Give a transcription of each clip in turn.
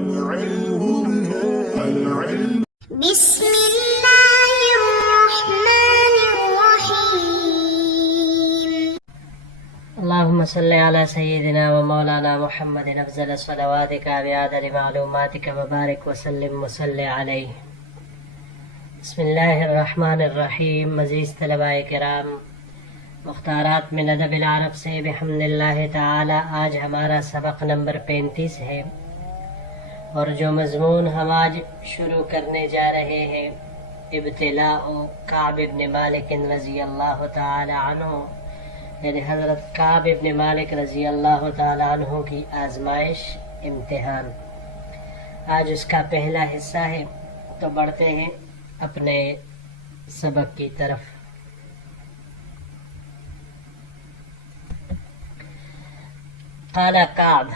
بسم الله الرحمن الرحيم. اللهم صل على سيدنا ومولانا محمد افضل صلواتك بعدد معلوماتك وبارك وسلم وصل عليه. بسم اللہ الرحمن الرحیم. عزیز طلباء کرام، مختارات من ادب العرب سے بحمد اللہ تعالی آج ہمارا سبق نمبر 35 ہے، اور جو مضمون ہم آج شروع کرنے جا رہے ہیں ابتلاء کعب بن مالک رضی اللہ تعالی عنہ، یعنی حضرت کعب بن مالک رضی اللہ تعالی عنہ کی آزمائش، امتحان. آج اس کا پہلا حصہ ہے، تو بڑھتے ہیں اپنے سبق کی طرف. قال کعب،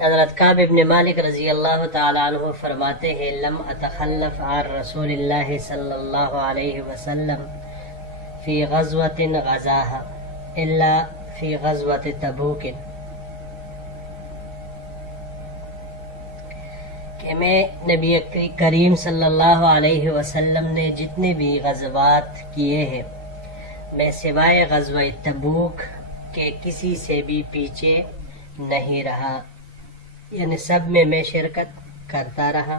حضرت کعب ابن مالک رضی اللہ تعالی عنہ فرماتے ہیں: لم اتخلف عن رسول اللہ صلی اللہ علیہ وسلم فی غزوۃ غزاها الا فی غزوۃ تبوک، کہ میں نبی کریم صلی اللہ علیہ وسلم نے جتنے بھی غزوات کیے ہیں، میں سوائے غزوہ تبوک کے کسی سے بھی پیچھے نہیں رہا، یعنی سب میں شرکت کرتا رہا.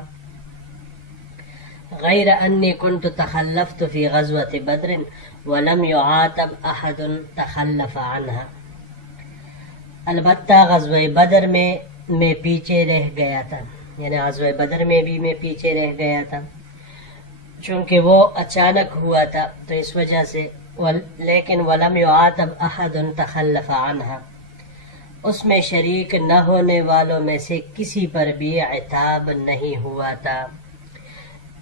غیر انی کنت تخلفت فی غزوۃ بدر ولم یعاتب احد تخلف عنها، البتہ غزوہ بدر میں پیچھے رہ گیا تھا، یعنی غزوہ بدر میں بھی میں پیچھے رہ گیا تھا، چونکہ وہ اچانک ہوا تھا تو اس وجہ سے. لیکن ولم یعاتب احد تخلف عنها، اس میں شریک نہ ہونے والوں میں سے کسی پر بھی عتاب نہیں ہوا تھا.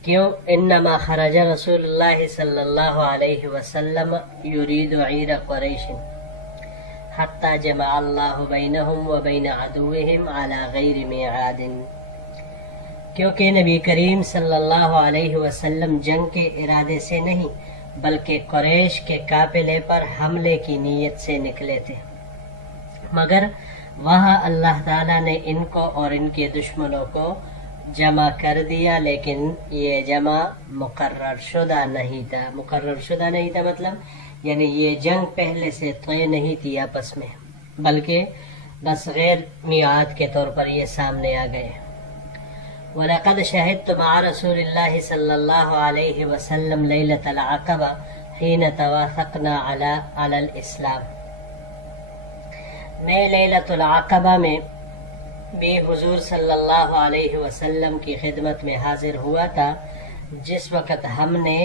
کیوں؟ انما خرج رسول اللہ صلی اللہ علیہ وسلم یرید عیر قریش حتی جمع اللہ بینہم وبین عدوہم علی غیر میعاد، کیونکہ نبی کریم صلی اللہ علیہ وسلم جنگ کے ارادے سے نہیں بلکہ قریش کے قافلے پر حملے کی نیت سے نکلے تھے، مگر وہاں اللہ تعالیٰ نے ان کو اور ان کے دشمنوں کو جمع کر دیا، لیکن یہ جمع مقرر شدہ نہیں تھا. مقرر شدہ نہیں تھا مطلب یعنی یہ جنگ پہلے سے طے نہیں تھی آپس میں، بلکہ بس غیر میعاد کے طور پر یہ سامنے آ گئے. وَلَقَدْ شَهِدْتُ مَعَ رَسُولِ اللَّهِ صلی اللہ علیہ وسلم لَيْلَةَ الْعَقَبَةِ حِينَ تَوَافَقْنَا عَلَى الْإِسْلَامِ، میں لیلۃ العقبہ میں بھی حضور صلی اللہ علیہ وسلم کی خدمت میں حاضر ہوا تھا، جس وقت ہم نے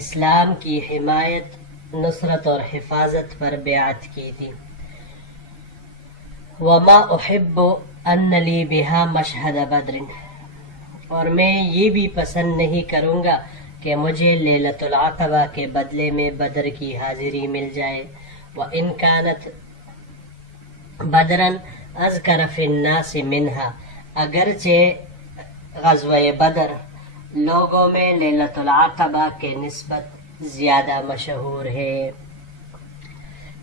اسلام کی حمایت، نصرت اور حفاظت پر بیعت کی تھی. وما احب ان لی بہا مشہد بدر، اور میں یہ بھی پسند نہیں کروں گا کہ مجھے لیلۃ العقبہ کے بدلے میں بدر کی حاضری مل جائے. وان کانت بدرن اذکر فی الناس منہا، اگرچہ غزوہ بدر لوگوں میں لیلۃ العقبہ کے نسبت زیادہ مشہور ہے.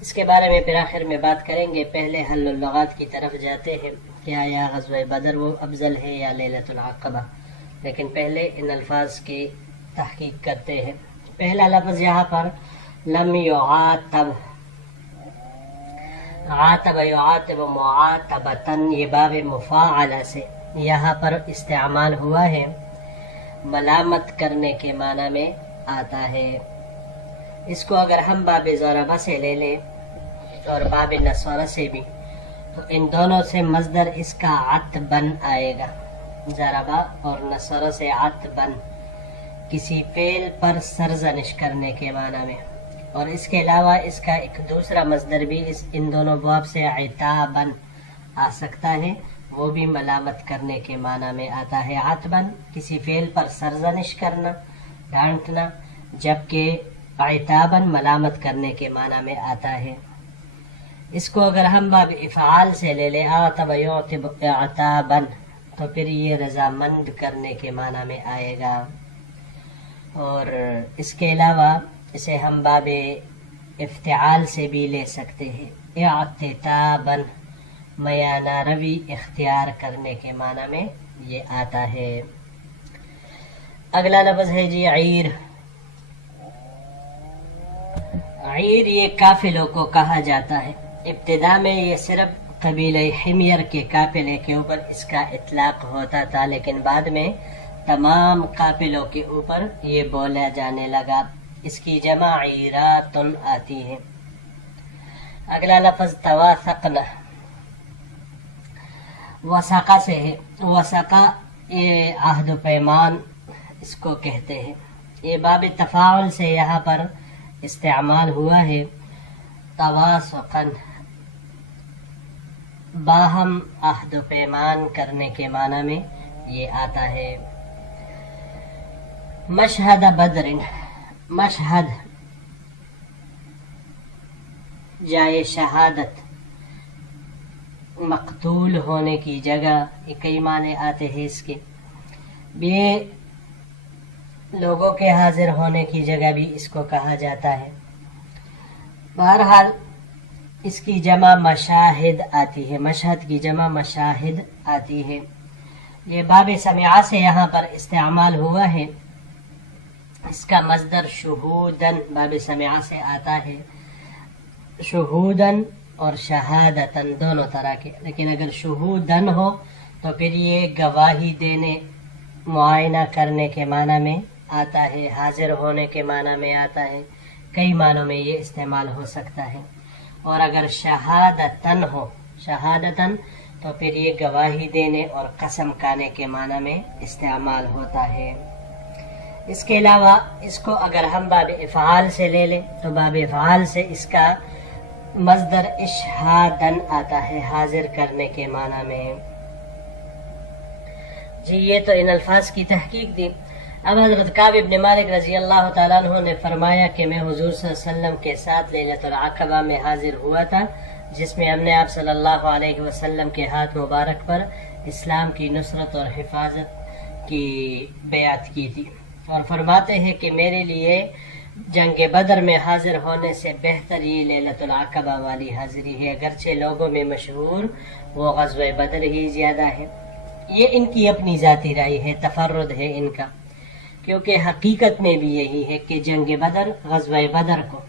اس کے بارے میں پھر آخر میں بات کریں گے. پہلے حل اللغات کی طرف جاتے ہیں کہ آیا غزوہ بدر وہ افضل ہے یا لیلۃ العقبہ، لیکن پہلے ان الفاظ کی تحقیق کرتے ہیں. پہلا لفظ یہاں پر لم یعاتب، عاتب یعاتب معاتبتن، یہ باب مفاعلہ سے یہاں پر استعمال ہوا ہے، ملامت کرنے کے معنی میں آتا ہے. اس کو اگر ہم باب ضربہ سے لے لیں اور باب نصرہ سے بھی، تو ان دونوں سے مصدر اس کا عتبن آئے گا. ضربہ اور نصرہ سے عتبن، کسی فعل پر سرزنش کرنے کے معنی میں. اور اس کے علاوہ اس کا ایک دوسرا مصدر بھی ان دونوں باب سے عتابن آ سکتا ہے، وہ بھی ملامت کرنے کے معنی میں آتا ہے. عتبن کسی فعل پر سرزنش کرنا، ڈانٹنا، جبکہ عتابن ملامت کرنے کے معنی میں آتا ہے. اس کو اگر ہم باب افعال سے لے لیں، عاتب یعتب عتابن، تو پھر یہ رضامند کرنے کے معنی میں آئے گا. اور اس کے علاوہ اسے ہم باب افتعال سے بھی لے سکتے ہیں، اعتتابن، میانہ روی اختیار کرنے کے معنی میں یہ آتا ہے. اگلا لفظ ہے جی عیر. عیر یہ قافلوں کو کہا جاتا ہے. ابتدا میں یہ صرف قبیلہ حمیر کے قافلے کے اوپر اس کا اطلاق ہوتا تھا، لیکن بعد میں تمام قافلوں کے اوپر یہ بولا جانے لگا. اس کی جمع عیراتن آتی ہے. اگلا لفظ تواثقنا. وثقہ سے ہے. وثقہ یہ عہد و پیمان اس کو کہتے ہیں. یہ باب تفاعل سے یہاں پر استعمال ہوا ہے. تواثقن باہم عہد و پیمان کرنے کے معنی میں یہ آتا ہے. مشہد بدر. مشہد جائے شہادت، مقتول ہونے کی جگہ، یہ کئی معنی آتے ہیں اس کے. یہ لوگوں کے حاضر ہونے کی جگہ بھی اس کو کہا جاتا ہے. بہرحال اس کی جمع مشاہد آتی ہے. مشہد کی جمع مشاہد آتی ہے. یہ باب سمعہ سے یہاں پر استعمال ہوا ہے. اس کا مصدر شہودن باب سمعہ سے آتا ہے. شہودن اور شہادتن دونوں طرح کے، لیکن اگر شہودن ہو تو پھر یہ گواہی دینے، معائنہ کرنے کے معنی میں آتا ہے، حاضر ہونے کے معنی میں آتا ہے. کئی معنوں میں یہ استعمال ہو سکتا ہے. اور اگر شہادتن ہو، شہادتن، تو پھر یہ گواہی دینے اور قسم کھانے کے معنی میں استعمال ہوتا ہے. اس کے علاوہ اس کو اگر ہم باب افعال سے لے لیں تو باب افعال سے اس کا مصدر اشہادن آتا ہے، حاضر کرنے کے معنی میں. جی یہ تو ان الفاظ کی تحقیق دی. اب حضرت کعب ابن مالک رضی اللہ تعالیٰ عنہ نے فرمایا کہ میں حضور صلی اللہ علیہ وسلم کے ساتھ لیلۃ العقبہ میں حاضر ہوا تھا، جس میں ہم نے آپ صلی اللہ علیہ وسلم کے ہاتھ مبارک پر اسلام کی نصرت اور حفاظت کی بیعت کی تھی. اور فرماتے ہیں کہ میرے لیے جنگ بدر میں حاضر ہونے سے بہتر یہ لیلۃ العقبہ والی حاضری ہے، اگرچہ لوگوں میں مشہور وہ غزوہ بدر ہی زیادہ ہے. یہ ان کی اپنی ذاتی رائے ہے، تفرد ہے ان کا، کیونکہ حقیقت میں بھی یہی ہے کہ جنگ بدر، غزوہ بدر کو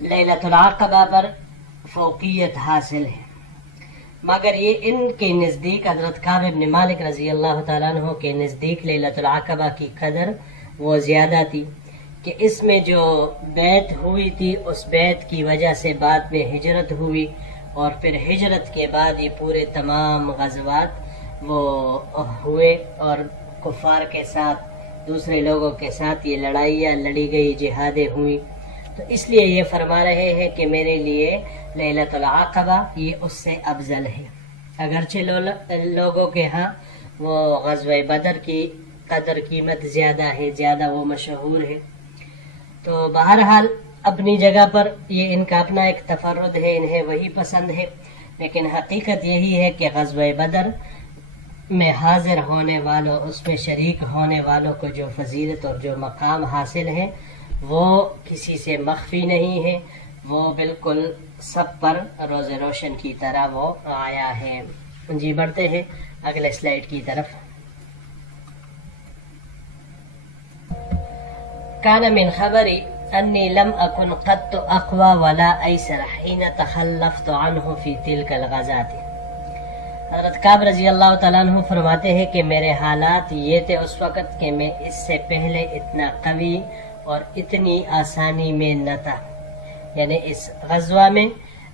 لیلۃ العقبہ پر فوقیت حاصل ہے. مگر یہ ان کے نزدیک، حضرت کعب بن مالک رضی اللہ تعالیٰ عنہ کے نزدیک لیلۃ العقبہ کی قدر وہ زیادہ تھی کہ اس میں جو بیعت ہوئی تھی اس بیعت کی وجہ سے بعد میں ہجرت ہوئی، اور پھر ہجرت کے بعد یہ پورے تمام غزوات وہ ہوئے اور کفار کے ساتھ، دوسرے لوگوں کے ساتھ یہ لڑائیاں لڑی گئی، جہادیں ہوئی. تو اس لیے یہ فرما رہے ہیں کہ میرے لیے لیلۃ العقبہ یہ اس سے افضل ہے، اگرچہ لوگوں کے ہاں وہ غزوہ بدر کی قدر قیمت زیادہ ہے، زیادہ وہ مشہور ہے. تو بہرحال اپنی جگہ پر یہ ان کا اپنا ایک تفرد ہے، انہیں وہی پسند ہے، لیکن حقیقت یہی ہے کہ غزوہ بدر میں حاضر ہونے والوں، اس میں شریک ہونے والوں کو جو فضیلت اور جو مقام حاصل ہے وہ کسی سے مخفی نہیں ہے، وہ بالکل سب پر روز روشن کی طرح وہ آیا ہے. جی بڑھتے ہیں اگلے سلائیڈ کی طرف. کان من خبری انی لم اکن قط اقوى ولا ایسر حین تخلفت عنہ فی تلک الغزات. حضرت کعب رضی اللہ تعالیٰ عنہ فرماتے ہیں کہ میرے حالات یہ تھے اس وقت کہ میں اس سے پہلے اتنا قوی اور اتنی آسانی میں نہ تھا، یعنی اس غزوہ میں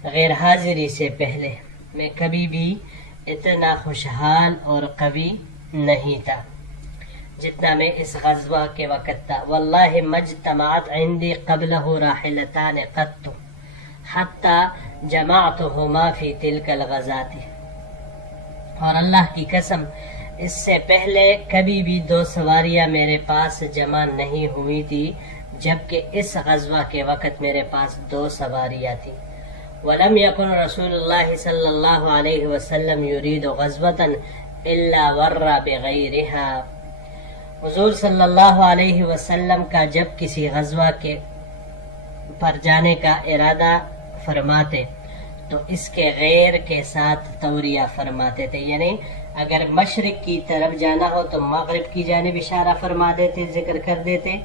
غیر حاضری سے پہلے میں کبھی بھی اتنا خوشحال اور قوی نہیں تھا جتنا میں اس غزوہ کے وقت تھا. واللہ مجتمعت عندی قبلہ راحلتان قط حتی جمعتہما فی تلک الغزات. اور اللہ کی قسم اس سے پہلے کبھی بھی 2 سواریاں میرے پاس جمع نہیں ہوئی تھی، جبکہ اس غزوہ کے وقت میرے پاس 2 سواریاں تھیں. ولم يكن رسول اللہ صلی اللہ علیہ وسلم يريد غزوة الا ور بغیرها. حضور صلی اللہ علیہ وسلم کا جب کسی غزوہ کے پر جانے کا ارادہ فرماتے تو اس کے غیر کے ساتھ توریہ فرماتے تھے، یعنی اگر مشرق کی طرف جانا ہو تو مغرب کی جانب اشارہ فرما دیتے، ذکر کر دیتے،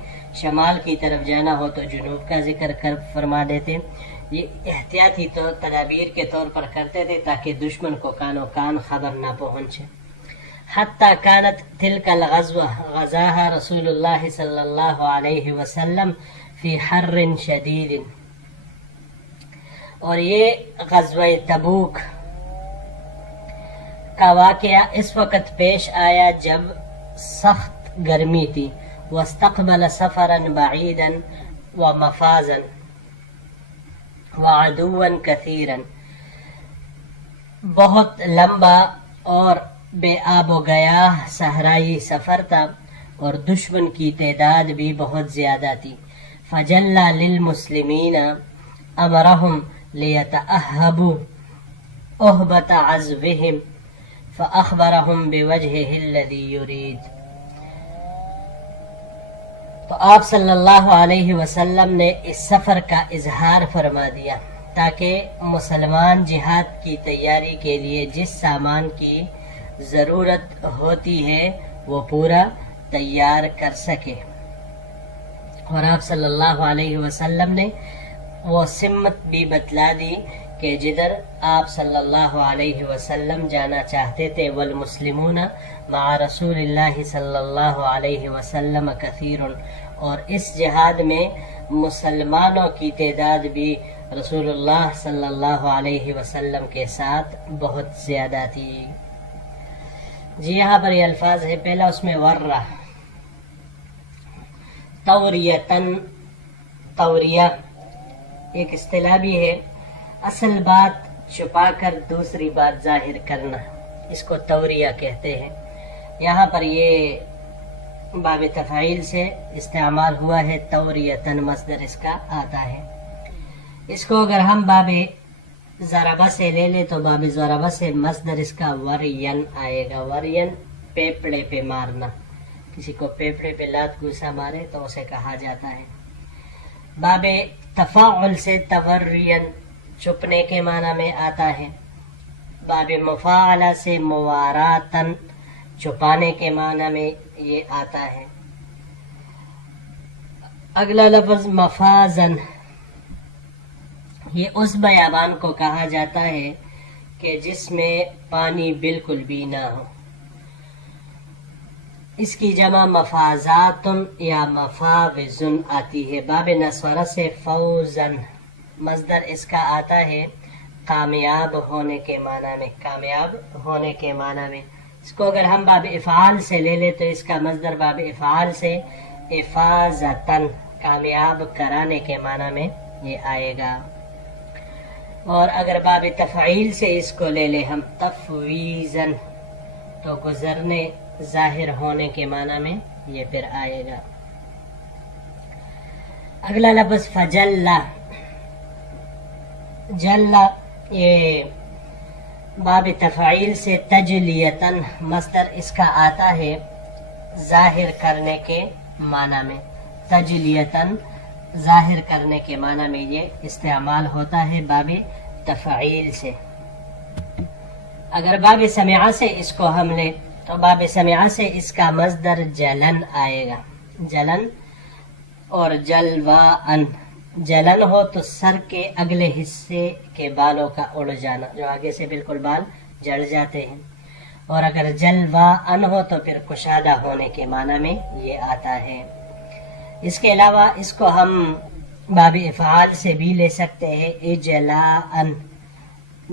شمال کی طرف جانا ہو تو جنوب کا ذکر فرما دیتے۔ یہ احتیاطی تدابیر کے طور پر کرتے تھے تاکہ دشمن کو کانوں کان خبر نہ پہنچے۔ حتی کانت تلک الغزوہ غزاها رسول اللہ صلی اللہ علیہ وسلم فی حر شدید، اور یہ غزوہ تبوک کا واقعہ اس وقت پیش آیا جب سخت گرمی تھی۔ واستقبل سفرا بعیدا ومفازا وعدوا کثیرا، بہت لمبا اور بے آب و گیاہ صحرائی سفر تھا اور دشمن کی تعداد بھی بہت زیادہ تھی۔ فجلى للمسلمین امرهم لیتأہبوا اہبت عزوهم فأخبرهم بوجهه الذي يريد۔ تو آپ صلی اللہ علیہ وسلم نے اس سفر کا اظہار فرما دیا تاکہ مسلمان جہاد کی تیاری کے لیے جس سامان کی ضرورت ہوتی ہے وہ پورا تیار کر سکے، اور آپ صلی اللہ علیہ وسلم نے وہ سمت بھی بتلا دی کہ جدھر آپ صلی اللہ علیہ وسلم جانا چاہتے تھے۔ والمسلمون مع رسول اللہ صلی اللہ علیہ وسلم کثیر، اور اس جہاد میں مسلمانوں کی تعداد بھی رسول اللہ صلی اللہ علیہ وسلم کے ساتھ بہت زیادہ تھی۔ جی یہاں پر یہ الفاظ ہے، پہلا اس میں ورہ، توریتن، توریہ ایک اصطلاح بھی ہے، اصل بات چھپا کر دوسری بات ظاہر کرنا، اس کو توریہ کہتے ہیں۔ یہاں پر یہ باب تفعیل سے استعمال ہوا ہے، توریتن مصدر اس کا آتا ہے۔ اس کو اگر ہم باب ضربہ سے لے لیں تو باب ضربہ سے مصدر اس کا ورین آئے گا۔ ورین پیپڑے پہ مارنا، کسی کو پیپڑے پہ لات گوسا مارے تو اسے کہا جاتا ہے۔ باب تفاعل سے تورین چھپنے کے معنی میں آتا ہے۔ باب مفاعلہ سے مواراتن چھپانے کے معنی میں یہ آتا ہے۔ اگلا لفظ مفازن، یہ اس بیابان کو کہا جاتا ہے کہ جس میں پانی بالکل بھی نہ ہو۔ اس کی جمع مفازاتن یا مفاوزن آتی ہے۔ باب نصورہ سے فوزن، مصدر اس کا آتا ہے کامیاب ہونے کے معنی میں، کامیاب ہونے کے معنی میں۔ اس کو اگر ہم باب افعال سے لے لیں تو اس کا مصدر باب افعال سے افاظتن، کامیاب کرانے کے معنی میں یہ آئے گا۔ اور اگر باب تفعیل سے اس کو لے لیں ہم تفویزن تو گزرنے، ظاہر ہونے کے معنی میں یہ پھر آئے گا۔ اگلا لفظ فجلہ، جلہ یہ باب تفعیل سے تجلیتن، مصدر اس کا آتا ہے ظاہر کرنے کے معنی میں۔ تجلیتن ظاہر کرنے کے معنی میں یہ استعمال ہوتا ہے باب تفعیل سے۔ اگر باب سمعہ سے اس کو ہم لیں تو باب سمعہ سے اس کا مصدر جلن آئے گا، جلن اور جلوان۔ جلن ہو تو سر کے اگلے حصے کے بالوں کا اڑ جانا، جو آگے سے بالکل بال جڑ جاتے ہیں، اور اگر جلوان ہو تو پھر کشادہ ہونے کے معنی میں یہ آتا ہے۔ اس کے علاوہ اس کو ہم باب افعال سے بھی لے سکتے ہیں، اجلاءن،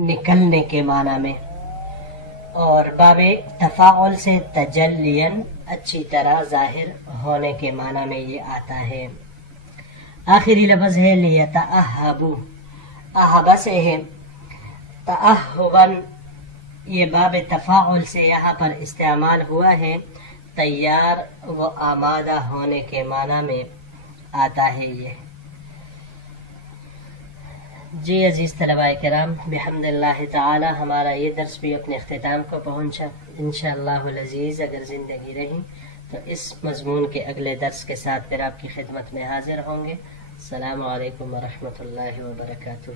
نکلنے کے معنی میں، اور باب تفاعل سے تجلین، اچھی طرح ظاہر ہونے کے معنی میں یہ آتا ہے۔ آخری لفظ ہے لیتأہبوا، اہبہ سے ہے تأہباً، یہ باب تفاعل سے یہاں پر استعمال ہوا ہے، تیار و آمادہ ہونے کے معنی میں آتا ہے یہ۔ جی عزیز طلباء کرام، بحمد اللہ تعالی ہمارا یہ درس بھی اپنے اختتام کو پہنچا۔ انشاءاللہ العزیز اگر زندگی رہی تو اس مضمون کے اگلے درس کے ساتھ پھر آپ کی خدمت میں حاضر ہوں گے۔ السلام علیکم ورحمۃ اللہ وبرکاتہ۔